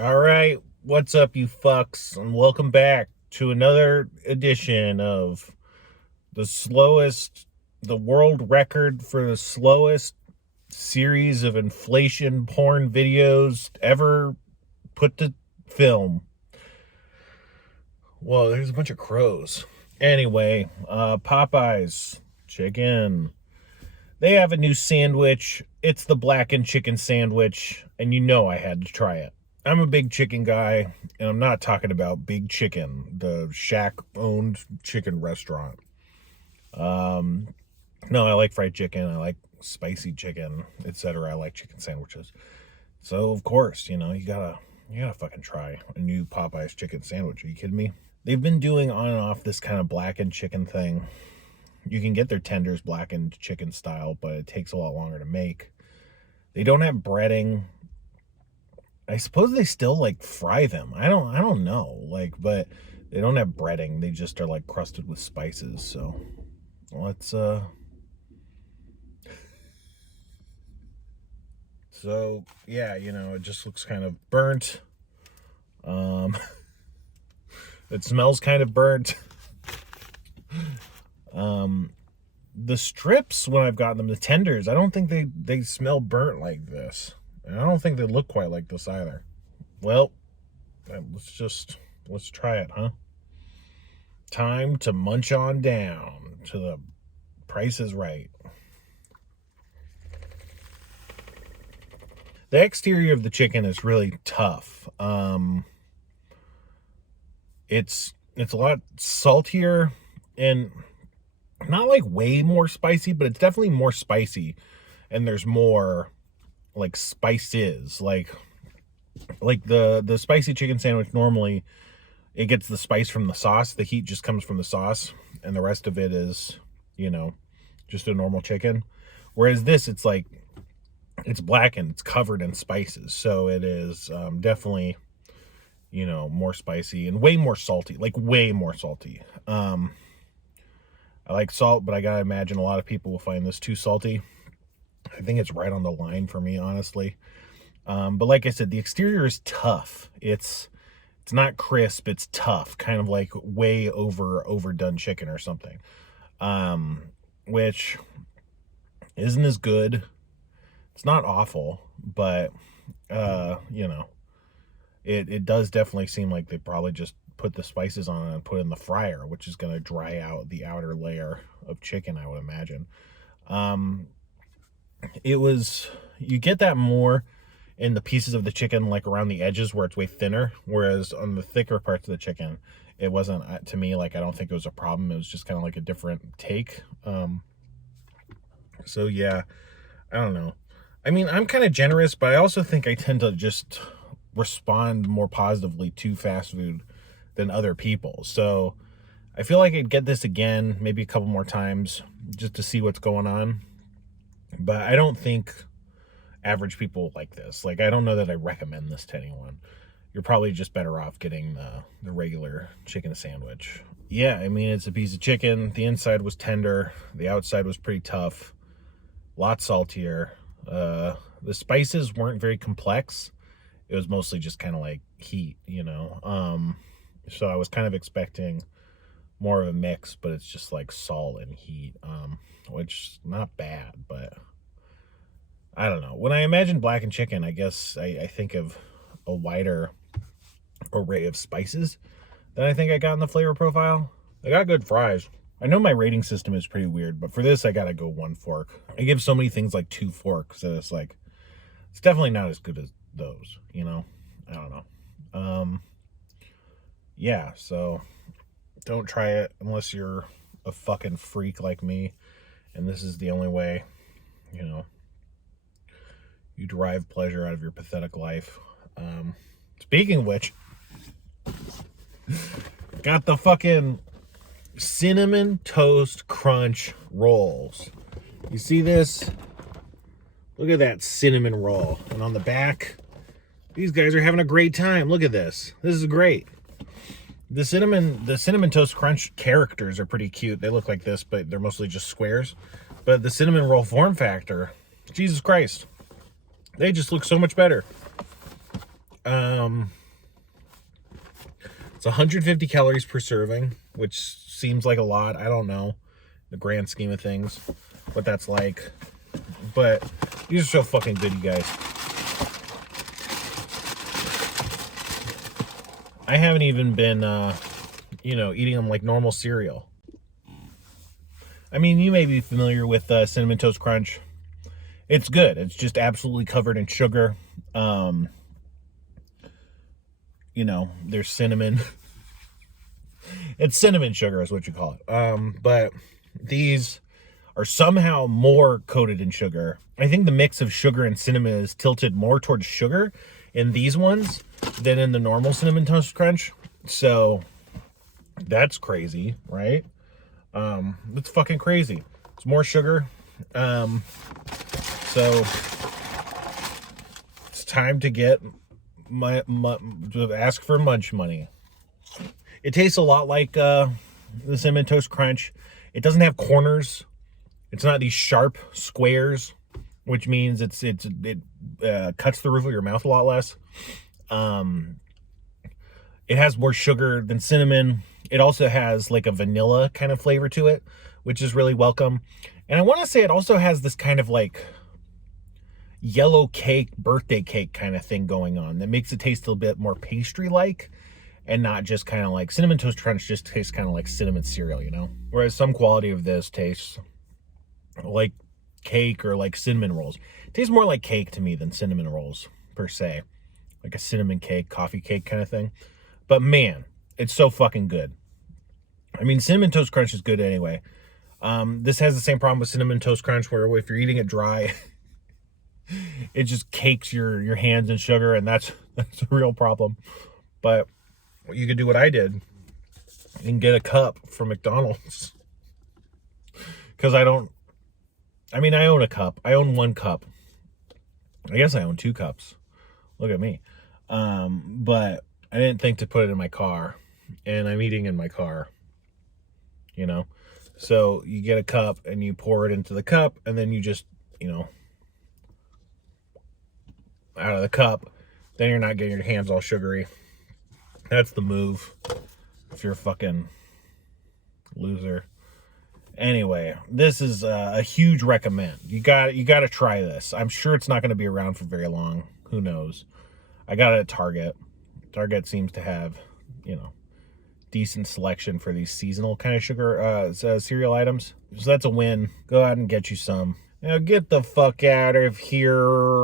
All right, what's up, you fucks, and welcome back to another edition of the world record for the slowest series of inflation porn videos ever put to film. Whoa, there's a bunch of crows. Anyway, Popeyes chicken. They have a new sandwich. It's the blackened chicken sandwich, and you know I had to try it. I'm a big chicken guy, and I'm not talking about Big Chicken, the Shack-owned chicken restaurant. No, I like fried chicken. I like spicy chicken, etc. I like chicken sandwiches. So of course, you gotta fucking try a new Popeyes chicken sandwich. Are you kidding me? They've been doing on and off this kind of blackened chicken thing. You can get their tenders blackened chicken style, but it takes a lot longer to make. They don't have breading. I suppose they still like fry them. I don't know. But they don't have breading. They just are like crusted with spices. So let's so yeah, it just looks kind of burnt. It smells kind of burnt. The strips, when I've gotten them, the tenders, I don't think they smell burnt like this. And I don't think they look quite like this either. Well, let's try it, huh? Time to munch on down to the Price is Right. The exterior of the chicken is really tough. It's a lot saltier and not like way more spicy, but it's definitely more spicy, and there's more like spices, like the spicy chicken sandwich. Normally it gets the spice from the sauce, the heat just comes from the sauce, and the rest of it is just a normal chicken. Whereas this, it's blackened, it's covered in spices, so it is definitely more spicy and way more salty, like way more salty. I like salt, but I gotta imagine a lot of people will find this too salty. I think it's right on the line for me, honestly. But like I said, the exterior is tough. It's not crisp, it's tough, kind of like way overdone chicken or something. Which isn't as good. It's not awful, but it does definitely seem like they probably just put the spices on it and put it in the fryer, which is going to dry out the outer layer of chicken, I would imagine. You get that more in the pieces of the chicken, like around the edges where it's way thinner, whereas on the thicker parts of the chicken, it wasn't, to me, like, I don't think it was a problem. It was just kind of like a different take. So yeah, I don't know. I mean, I'm kind of generous, but I also think I tend to just respond more positively to fast food than other people. So I feel like I'd get this again, maybe a couple more times, just to see what's going on. But I don't think average people like this. Like, I don't know that I recommend this to anyone. You're probably just better off getting the regular chicken sandwich. Yeah, I mean, it's a piece of chicken. The inside was tender. The outside was pretty tough. A lot saltier. The spices weren't very complex. It was mostly just kind of like heat, So I was kind of expecting more of a mix, but it's just like salt and heat, which not bad, but I don't know. When I imagine blackened chicken, I guess I think of a wider array of spices than I think I got in the flavor profile. They got good fries. I know my rating system is pretty weird, but for this, I gotta go 1 fork. I give so many things like 2 forks, so it's definitely not as good as those, I don't know. Yeah, so don't try it unless you're a fucking freak like me, and this is the only way, you derive pleasure out of your pathetic life. Speaking of which, got the fucking cinnamon toast crunch rolls. You see this? Look at that cinnamon roll. And on the back, these guys are having a great time. Look at this. This is great. The cinnamon toast crunch characters are pretty cute. They look like this, but they're mostly just squares. But the cinnamon roll form factor, Jesus Christ, they just look so much better. It's 150 calories per serving, which seems like a lot. I don't know the grand scheme of things what that's like, but these are so fucking good, you guys. I haven't even been eating them like normal cereal. I mean, you may be familiar with Cinnamon Toast Crunch. It's good. It's just absolutely covered in sugar. There's cinnamon. It's cinnamon sugar is what you call it. But these are somehow more coated in sugar. I think the mix of sugar and cinnamon is tilted more towards sugar in these ones than in the normal Cinnamon Toast Crunch. So that's crazy, right? It's fucking crazy. It's more sugar. So it's time to get to ask for munch money. It tastes a lot like the Cinnamon Toast Crunch. It doesn't have corners. It's not these sharp squares, which means it cuts the roof of your mouth a lot less. It has more sugar than cinnamon. It also has like a vanilla kind of flavor to it, which is really welcome. And I want to say it also has this kind of like yellow cake, birthday cake kind of thing going on that makes it taste a little bit more pastry-like and not just kind of like Cinnamon Toast Crunch just tastes kind of like cinnamon cereal, Whereas some quality of this tastes like cake or like cinnamon rolls. It tastes more like cake to me than cinnamon rolls per se. Like a cinnamon cake, coffee cake kind of thing. But man, it's so fucking good. I mean, Cinnamon Toast Crunch is good anyway. This has the same problem with Cinnamon Toast Crunch where if you're eating it dry, it just cakes your hands in sugar, and that's a real problem. But you could do what I did and get a cup from McDonald's. Because I own a cup. I own one cup. I guess I own 2 cups. Look at me. But I didn't think to put it in my car, and I'm eating in my car, So you get a cup and you pour it into the cup, and then you just, out of the cup, then you're not getting your hands all sugary. That's the move if you're a fucking loser. Anyway, this is a huge recommend. You got to try this. I'm sure it's not going to be around for very long. Who knows? I got it at Target. Target seems to have, decent selection for these seasonal kind of sugar cereal items. So that's a win. Go out and get you some. Now get the fuck out of here.